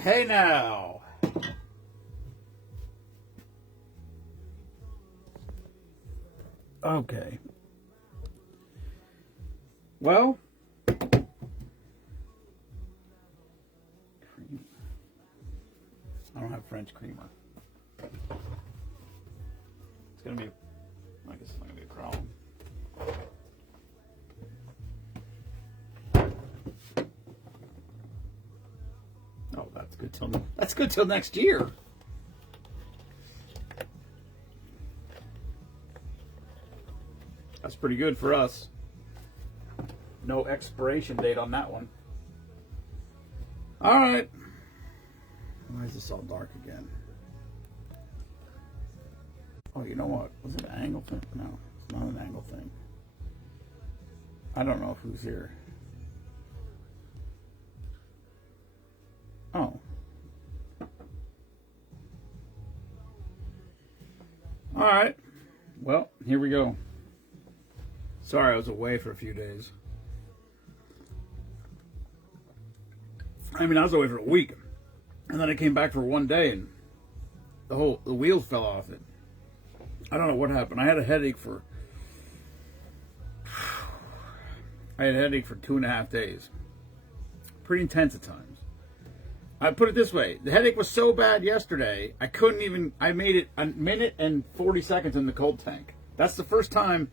Hey now. Okay. Well, I don't have French creamer. It's gonna be, I guess it's not gonna be a problem. Oh, that's good till next year. That's pretty good for us. No expiration date on that one. All right. Why is this all dark again? Oh, you know what? Was it an angle thing? No, it's not an angle thing. I don't know who's here. Oh. All right. Well, here we go. Sorry, I was away for a few days. I mean, I was away for a week, and then I came back for one day, and the wheels fell off it. I don't know what happened. I had a headache for 2.5 days. Pretty intense at times. I put it this way: the headache was so bad yesterday, I couldn't even. I made it a minute and 40 seconds in the cold tank. That's the first time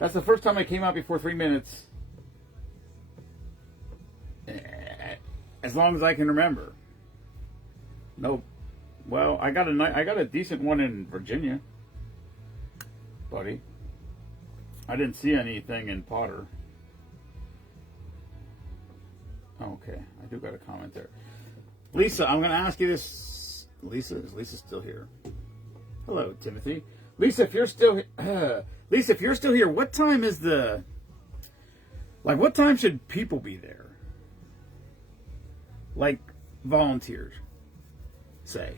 I came out before 3 minutes. As long as I can remember. Nope. Well, I got a decent one in Virginia, buddy. I didn't see anything in Potter. Okay, I do got a comment there. Lisa, I'm going to ask you this. Is Lisa still here? Hello, Timothy. Lisa, if you're still here, what time is what time should people be there? Like volunteers, say.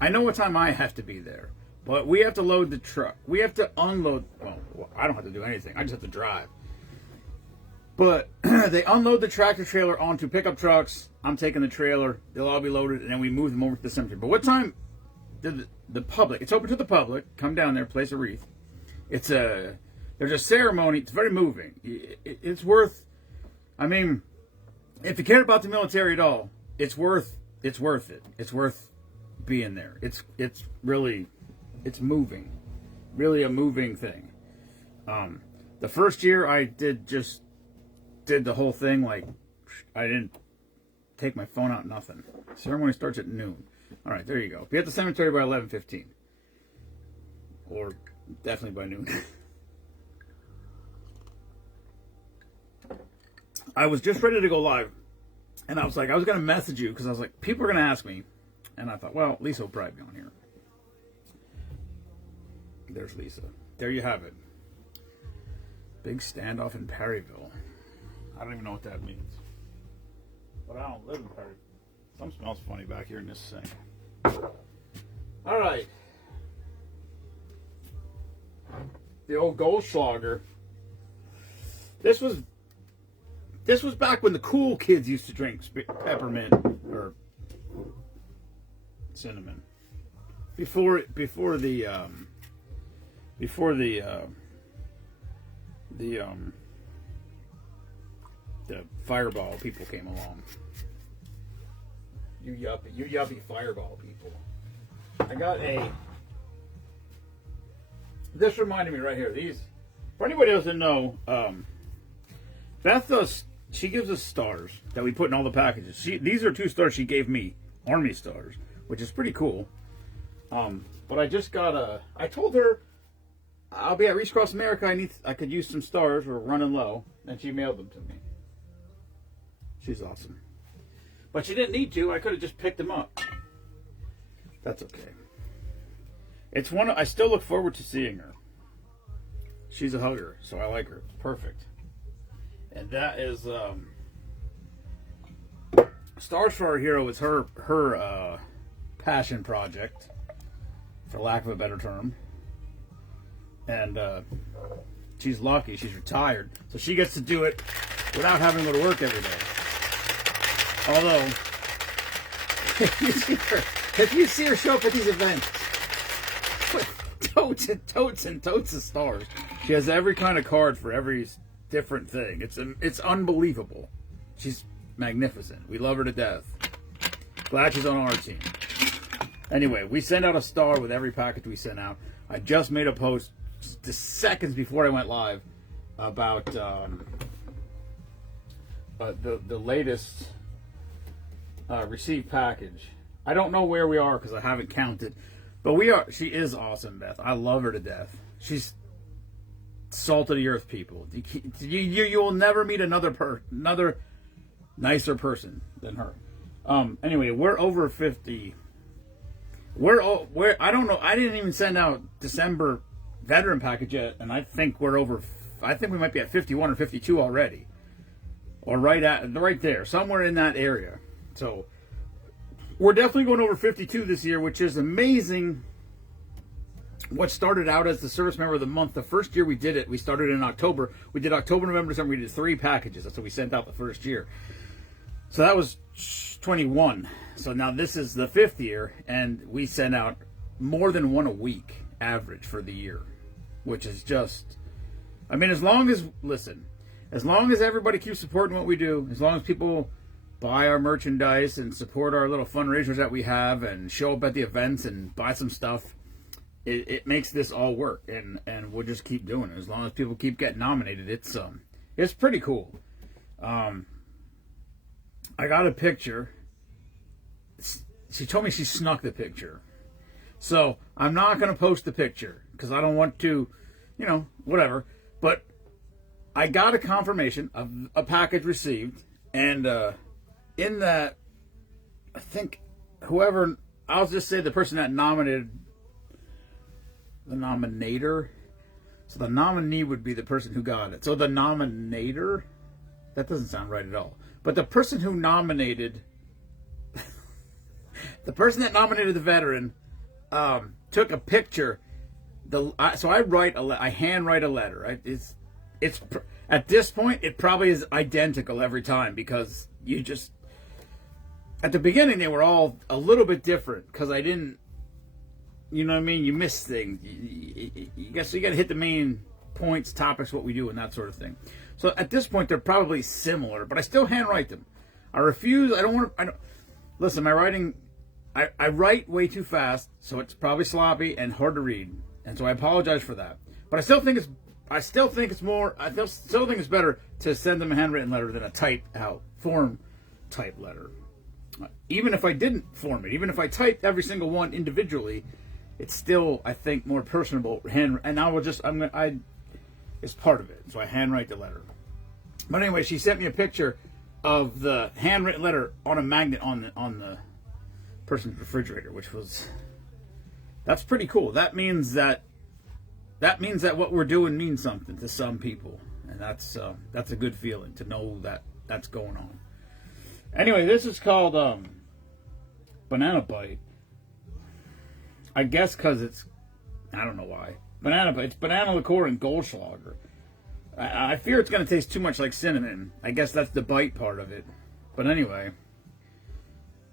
I know what time I have to be there, but we have to load the truck. We have to unload. Well, I don't have to do anything. I just have to drive. But they unload the tractor trailer onto pickup trucks. I'm taking the trailer. They'll all be loaded, and then we move them over to the cemetery. But what time did the public? It's open to the public. Come down there, place a wreath. There's a ceremony. It's very moving. It's worth. I mean, if you care about the military at all, it's worth it. It's worth being there. It's moving. Really a moving thing. The first year I did the whole thing, like I didn't take my phone out, nothing. Ceremony starts at noon. All right, there you go. Be at the cemetery by 11:15. Or definitely by noon. I was just ready to go live. And I was going to message you because I was like, people are going to ask me. And I thought, well, Lisa will probably be on here. There's Lisa. There you have it. Big standoff in Perryville. I don't even know what that means. But I don't live in Perryville. Something smells funny back here in this sink. All right. The old Goldschlager. This was back when the cool kids used to drink peppermint or cinnamon. Before the Fireball people came along. You yuppie Fireball people. I got this reminded me right here. These, for anybody else that know, Beth does. She gives us stars that we put in all the packages. These are 2 stars she gave me, Army stars, which is pretty cool. But I just got I told her I'll be at Reach Across America. I could use some stars. We're running low, and she mailed them to me. She's awesome. But she didn't need to. I could have just picked them up. That's okay. It's one I still look forward to seeing her. She's a hugger, so I like her. Perfect. And that is Stars for Our Hero is her passion project, for lack of a better term. And she's lucky. She's retired, so she gets to do it without having to go to work every day. Although if you see her show up at these events, totes and totes and totes of stars. She has every kind of card for every different thing. It's unbelievable. She's magnificent. We love her to death. Glad she's on our team. Anyway, we send out a star with every package we send out. I just made a post just seconds before I went live about the latest received package. I don't know where we are because I haven't counted, but we are. She is awesome, Beth. I love her to death. She's salt of the earth, people. You will never meet another nicer person than her. Anyway, we're over 50. I don't know. I didn't even send out December veteran package yet, and I think we're over. I think we might be at 51 or 52 already, or right there, somewhere in that area. So we're definitely going over 52 this year, which is amazing. What started out as the service member of the month, the first year we did it, we started in October. We did October, November, December. We did 3 packages. That's what we sent out the first year. So that was 21. So now this is the 5th year, and we sent out more than 1 a week average for the year, which is just, I mean, as long as everybody keeps supporting what we do, as long as people buy our merchandise and support our little fundraisers that we have and show up at the events and buy some stuff, it makes this all work, and we'll just keep doing it. As long as people keep getting nominated, it's pretty cool. I got a picture. She told me she snuck the picture. So I'm not going to post the picture because I don't want to, whatever. But I got a confirmation of a package received. And in that, I think I'll just say the person that nominated, the nominator. So the nominee would be the person who got it. So the nominator, that doesn't sound right at all. But the person who nominated, the person that nominated the veteran, took a picture. So I handwrite a letter. Right? It's at this point it probably is identical every time because you just at the beginning they were all a little bit different because I didn't. You know what I mean? You miss things. You got to hit the main points, topics, what we do, and that sort of thing. So at this point, they're probably similar, but I still handwrite them. I refuse. I don't. Listen, my writing, I write way too fast, so it's probably sloppy and hard to read, and so I apologize for that. But I still think it's better to send them a handwritten letter than a typed out form type letter. Even if I didn't form it, even if I typed every single one individually, it's still, I think, more personable and I will just it's part of it. So I handwrite the letter. But anyway, she sent me a picture of the handwritten letter on a magnet on the person's refrigerator, that's pretty cool. That means that what we're doing means something to some people, and that's a good feeling to know that that's going on. Anyway, this is called Banana Bite. I guess because I don't know why. It's banana liqueur and Goldschlager. I fear it's going to taste too much like cinnamon. I guess that's the bite part of it. But anyway,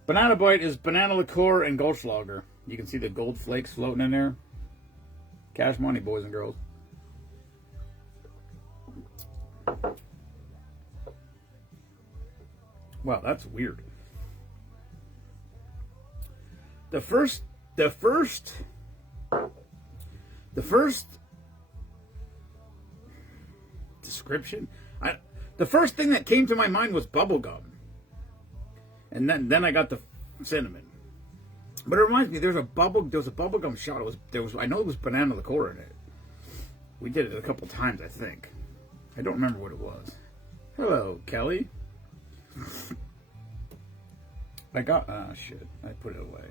Banana Bite is banana liqueur and Goldschlager. You can see the gold flakes floating in there. Cash money, boys and girls. Wow, that's weird. The first description, the first thing that came to my mind was bubblegum, and then I got the cinnamon. But it reminds me, there was a bubblegum shot. I know it was banana liqueur in it. We did it a couple times, I think. I don't remember what it was. Hello, Kelly. I got shit. I put it away.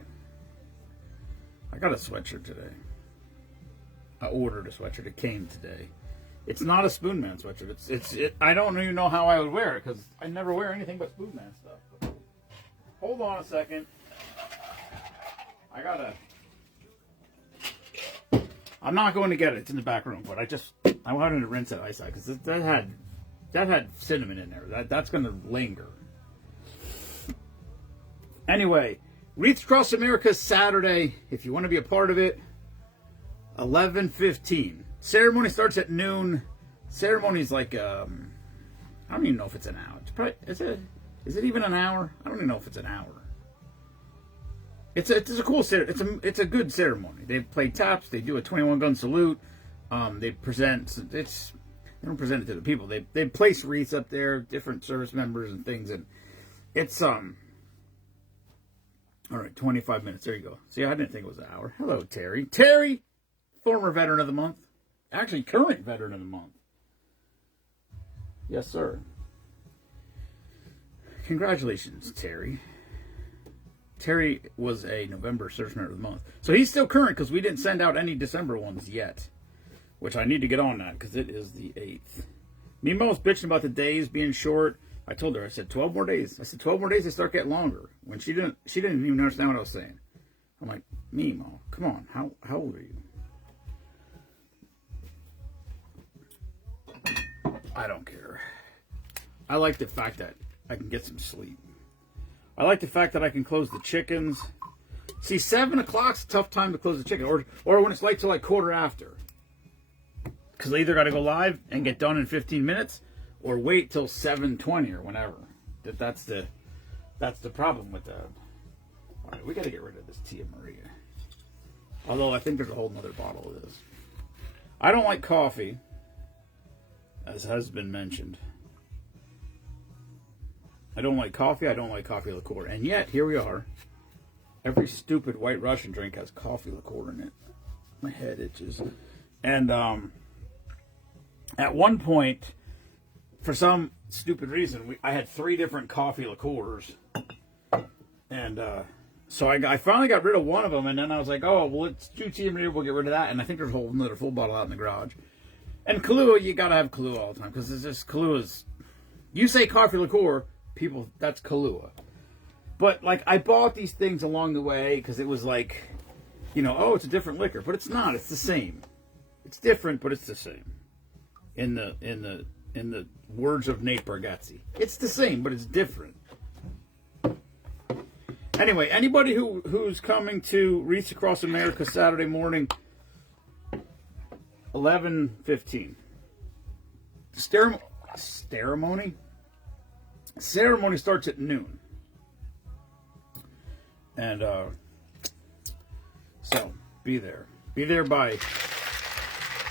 I got a sweatshirt today. I ordered a sweatshirt. It came today. It's not a Spoonman sweatshirt. I don't even know how I would wear it because I never wear anything but Spoonman stuff. But hold on a second. I'm not going to get it. It's in the back room, but I wanted to rinse it ice out because that had cinnamon in there. That's going to linger. Anyway, Wreaths Across America Saturday. If you want to be a part of it, 11:15. Ceremony starts at noon. Ceremony's like I don't even know if it's an hour. It's probably, is it even an hour? I don't even know if it's an hour. It's a cool ceremony. It's a good ceremony. They play taps. They do a 21 gun salute. They present. They don't present it to the people. They place wreaths up there, different service members and things, and it's all right. 25 minutes. There you go. See, I didn't think it was an hour. Hello, Terry. Terry, former veteran of the month, actually current veteran of the month. Yes, sir. Congratulations, Terry. Terry was a November Service Member of the Month. So he's still current because we didn't send out any December ones yet. Which I need to get on that because it is the 8th. Mima was bitching about the days being short. I told her, I said, 12 more days. I said, 12 more days, they start getting longer. When she didn't even understand what I was saying. I'm like, Mima, come on, how old are you? I don't care. I like the fact that I can get some sleep. I like the fact that I can close the chickens. See, 7 o'clock's a tough time to close the chicken. Or when it's late till like quarter after. Because they either got to go live and get done in 15 minutes, or wait till 7:20 or whenever. That's the problem with that. All right, we got to get rid of this Tia Maria. Although I think there's a whole nother bottle of this. I don't like coffee, as has been mentioned. I don't like coffee. I don't like coffee liqueur. And yet, here we are. Every stupid White Russian drink has coffee liqueur in it. My head itches. And at one point, for some stupid reason, I had 3 different coffee liqueurs. And so I finally got rid of one of them. And then I was like, oh, well, it's 2 Tia Maria. We'll get rid of that. And I think there's another full bottle out in the garage. And Kahlua, you got to have Kahlua all the time. Because it's just Kahlua. You say coffee liqueur, people, that's Kahlua. But, like, I bought these things along the way because it was like, oh, it's a different liquor. But it's not. It's the same. It's different, but it's the same. In the words of Nate Bargatze, it's the same, but it's different. Anyway, anybody who's coming to Wreaths Across America Saturday morning, 11:15. Ceremony starts at noon. And so be there. Be there by.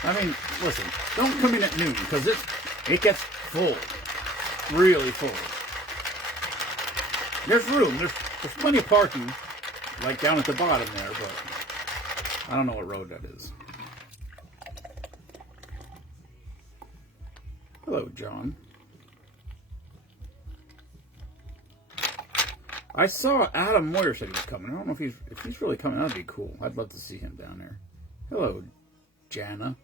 I mean, listen. Don't come in at noon because it gets full, really full. There's room. There's plenty of parking, like down at the bottom there, but I don't know what road that is. Hello, John. I saw Adam Moyer said he was coming. I don't know if he's really coming. That'd be cool. I'd love to see him down there. Hello, Jana.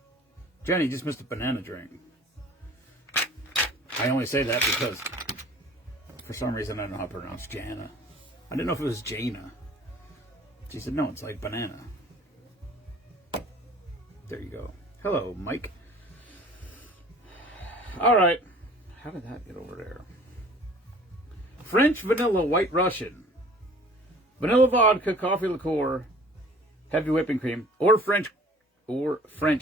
Jenny just missed a banana drink. I only say that because for some reason I don't know how to pronounce Jana. I didn't know if it was Jana. She said, no, it's like banana. There you go. Hello, Mike. All right. How did that get over there? French vanilla white Russian. Vanilla vodka, coffee liqueur, heavy whipping cream, or French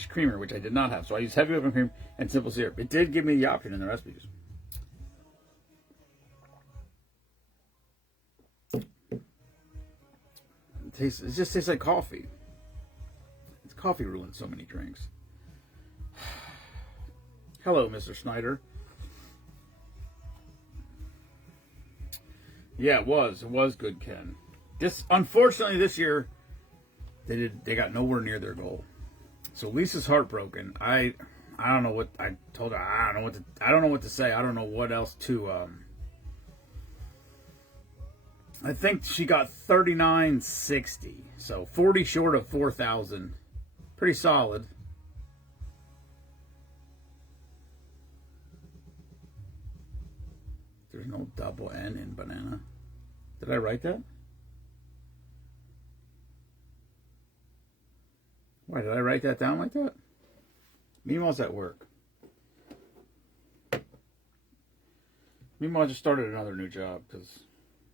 creamer, which I did not have. So I used heavy whipping cream and simple syrup. It did give me the option in the recipes. It just tastes like coffee. It's coffee ruins so many drinks. Hello, Mr. Snyder. Yeah, it was. It was good, Ken. Unfortunately, this year they got nowhere near their goal. So Lisa's heartbroken. I don't know what I told her. I don't know what to say. I don't know what else to. I think she got 39.60, so 40 short of 4,000. Pretty solid. There's no double N in banana. Did I write that? Why did I write that down like that? Meanwhile's at work. Meanwhile, just started another new job because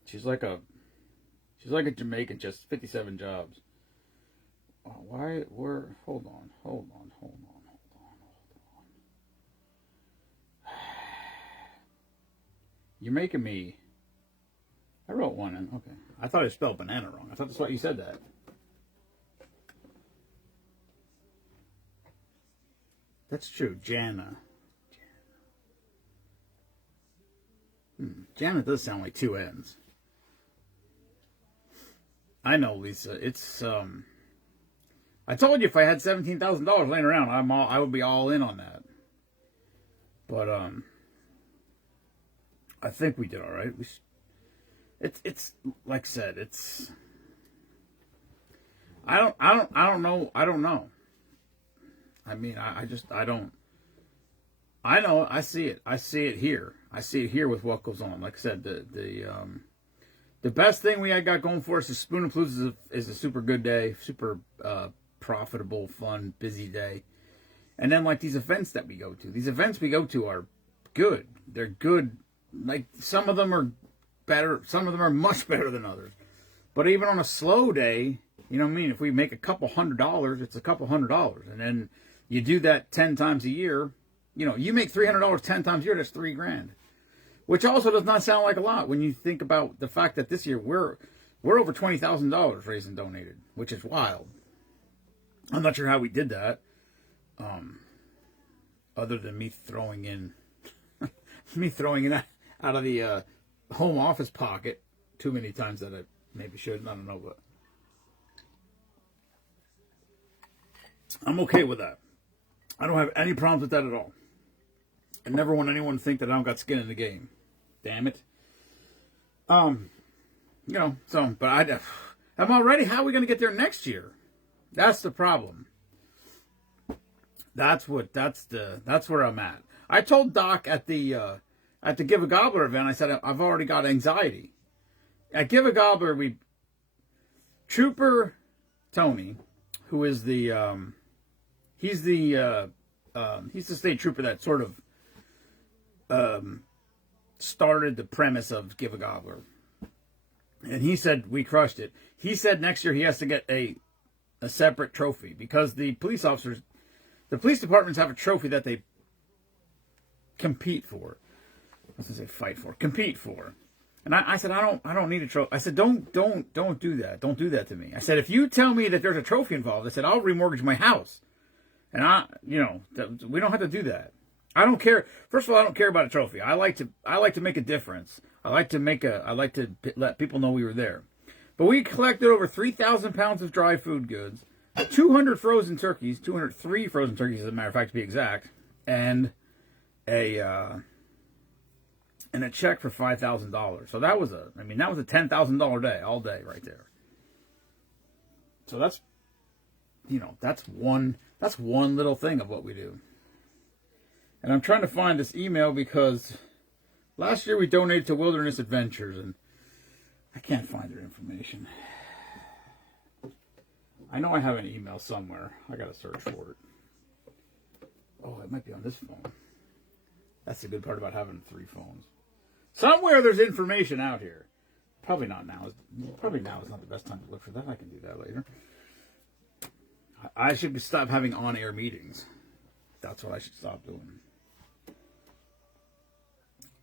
she's like a She's like a Jamaican, just 57 jobs. Why? Hold on. You're making me. I wrote one in. Okay. I thought I spelled banana wrong. I thought that's why you said that. That's true. Jana. Jana does sound like two N's. I know, Lisa. It's I told you if I had $17,000 laying around, I would be all in on that. But I think we did all right. It's like I said. It's I don't know. I mean, I don't. I know. I see it. I see it here. I see it here with what goes on. Like I said, the best thing we got going for us is Spoonapalooza is a super good day, super profitable, fun, busy day. And then like these events that we go to. These events we go to are good. They're good. Like some of them are better. Some of them are much better than others. But even on a slow day, you know what I mean? If we make a couple $100, it's a couple $100. And then you do that 10 times a year. You know, you make $300 10 times a year, that's $3,000. Which also does not sound like a lot when you think about the fact that this year we're over $20,000 raised and donated, which is wild. I'm not sure how we did that, other than me throwing in out of the home office pocket too many times that I maybe shouldn't. I don't know, but I'm okay with that. I don't have any problems with that at all. I never want anyone to think that I don't got skin in the game. Damn it. You know, so, but I'm already, how are we going to get there next year? That's the problem. That's where I'm at. I told Doc at the Give a Gobbler event, I said, I've already got anxiety. At Give a Gobbler, Trooper Tony, who is he's the state trooper that sort of, started the premise of Give a Gobbler. And he said, we crushed it. He said next year he has to get a separate trophy because the police departments have a trophy that they compete for. I was going to say fight for. Compete for. And I said, I don't need a trophy. I said, don't do that. Don't do that to me. I said, if you tell me that there's a trophy involved, I said, I'll remortgage my house. And we don't have to do that. I don't care. First of all, I don't care about a trophy. I like to make a difference. I like to let people know we were there. But we collected over 3,000 pounds of dry food goods, 200 frozen turkeys, 203 frozen turkeys, as a matter of fact, to be exact, and a check for $5,000. So that was a $10,000 day, all day, right there. So that's one little thing of what we do. And I'm trying to find this email because last year we donated to Wilderness Adventures, and I can't find their information. I know I have an email somewhere. I got to search for it. Oh, it might be on this phone. That's the good part about having 3 phones. Somewhere there's information out here. Probably not now. Probably now is not the best time to look for that. I can do that later. I should stop having on-air meetings. That's what I should stop doing.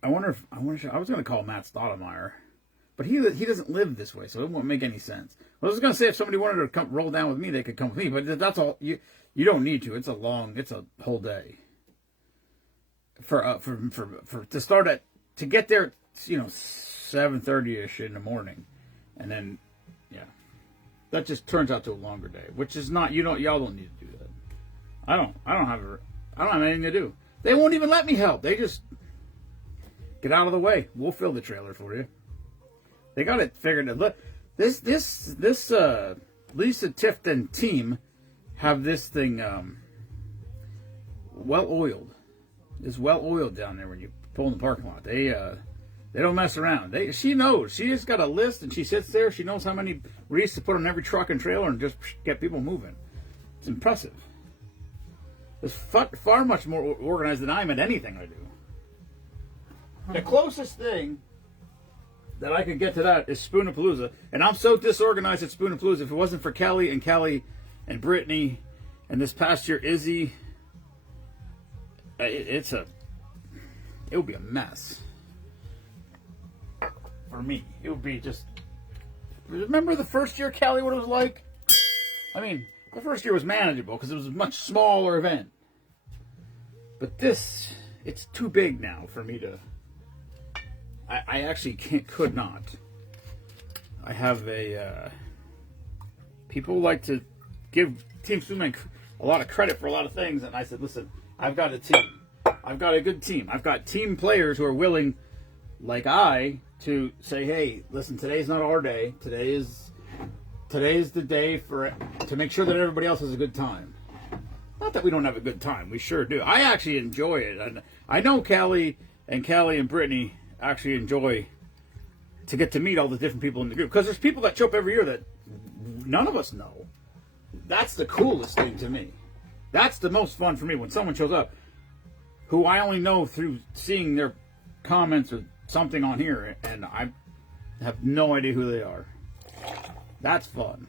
I was going to call Matt Stoudemire, but he doesn't live this way, so it won't make any sense. I was going to say if somebody wanted to roll down with me, they could come with me, but that's all. You don't need to. It's a whole day. To start to get there, 7:30ish in the morning, and then that just turns out to a longer day, which is not. Y'all don't need to do that. I don't have anything to do. They won't even let me help. They just get out of the way. We'll fill the trailer for you. They got it figured out. Look, this Lisa Tifton team have this thing well oiled. It's well oiled down there when you pull in the parking lot. They don't mess around. She knows. She just got a list and she sits there. She knows how many wreaths to put on every truck and trailer and just get people moving. It's impressive. It's far much more organized than I am at anything I do. The closest thing that I could get to that is Spoonapalooza. And I'm so disorganized at Spoonapalooza. If it wasn't for Kelly and Brittany and this past year Izzy, it would be a mess for me. It would be just. Remember the first year, Kelly, what it was like? I mean, the first year was manageable because it was a much smaller event. But this, it's too big now for me to. I actually could not. I have a. People like to give Team Spoonman a lot of credit for a lot of things, and I said, listen, I've got a team. I've got a good team. I've got team players who are willing, like to say, hey, listen, today's not our day. Today's the day to make sure that everybody else has a good time. Not that we don't have a good time. We sure do. I actually enjoy it. And I know Callie and Brittany actually enjoy to get to meet all the different people in the group. Because there's people that show up every year that none of us know. That's the coolest thing to me. That's the most fun for me when someone shows up who I only know through seeing their comments or something on here, and I have no idea who they are. That's fun.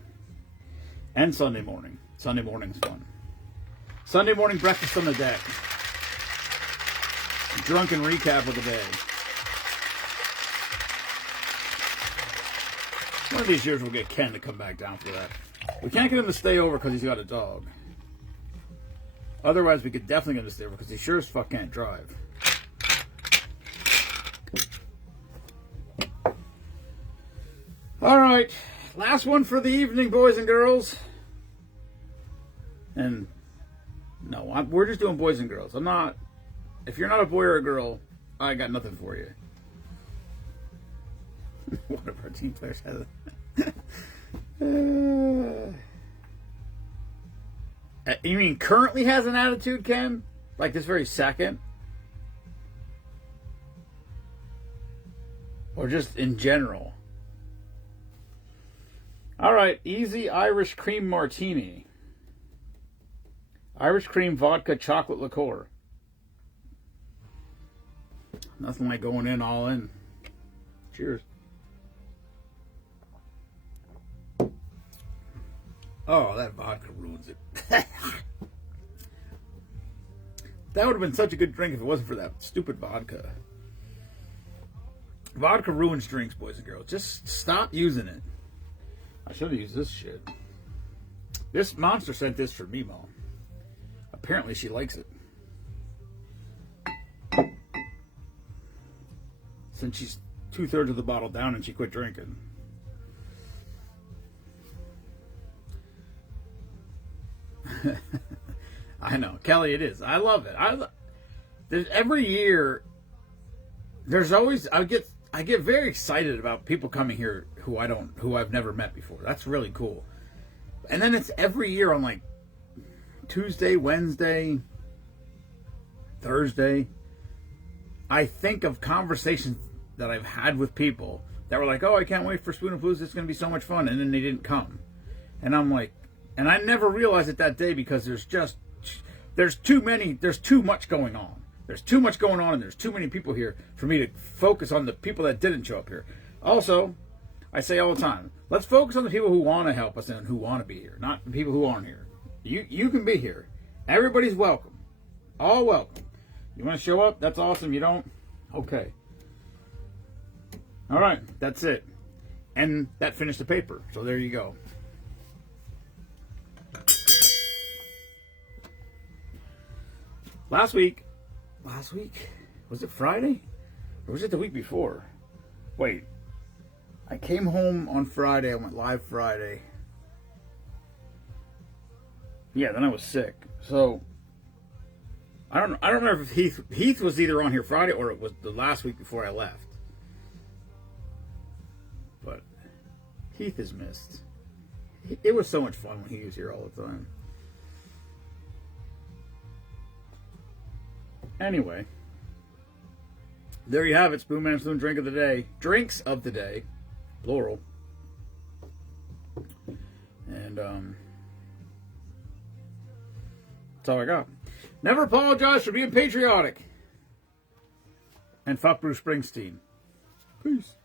And Sunday morning. Sunday morning's fun. Sunday morning breakfast on the deck. Drunken recap of the day. One of these years we'll get Ken to come back down for that. We can't get him to stay over because he's got a dog. Otherwise, we could definitely get him to stay over because he sure as fuck can't drive. All right, last one for the evening, boys and girls. And no, we're just doing boys and girls. I'm not. If you're not a boy or a girl, I got nothing for you. One of our team players has you mean currently has an attitude, Ken? Like this very second? Or just in general? All right, easy Irish cream martini. Irish cream vodka chocolate liqueur. Nothing like going in all in. Cheers. Oh, that vodka ruins it. That would have been such a good drink if it wasn't for that stupid vodka. Vodka ruins drinks, boys and girls. Just stop using it. I should have used this shit. This monster sent this for me, Mom. Apparently she likes it. Since she's 2/3 of the bottle down and she quit drinking. I know, Kelly, it is. I love it. There's every year. There's always I get very excited about people coming here who I've never met before. That's really cool. And then it's every year on like Tuesday, Wednesday, Thursday. I think of conversations that I've had with people that were like, "Oh, I can't wait for Spoonapalooza. It's going to be so much fun," and then they didn't come. And I'm like. And I never realized it that day because there's too much going on. There's too much going on and there's too many people here for me to focus on the people that didn't show up here. Also, I say all the time, let's focus on the people who want to help us and who want to be here, not the people who aren't here. You can be here. Everybody's welcome. All welcome. You want to show up? That's awesome. You don't? Okay. All right. That's it. And that finished the paper. So there you go. Last week, was it Friday? Or was it the week before? Wait, I came home on Friday, I went live Friday. Yeah, then I was sick. So, I don't remember if Heath was either on here Friday or it was the last week before I left. But, Heath is missed. It was so much fun when he was here all the time. Anyway, there you have it, Spoonman Spoon drink of the day. Drinks of the day, plural. And that's all I got. Never apologize for being patriotic. And fuck Bruce Springsteen. Peace.